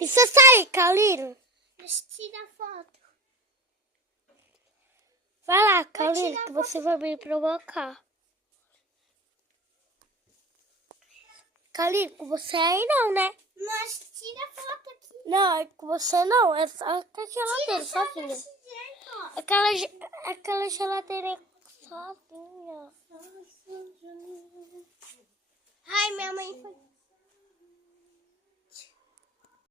Isso sai, Calino. Deixa eu tirar foto. Vai lá, Calino, que você vai me provocar. Calino, com você aí não, né? Mas tira foto aqui. Não, é com você não. É só aquela geladeira, sozinha. Aquela geladeira sozinha. Ai, minha mãe foi.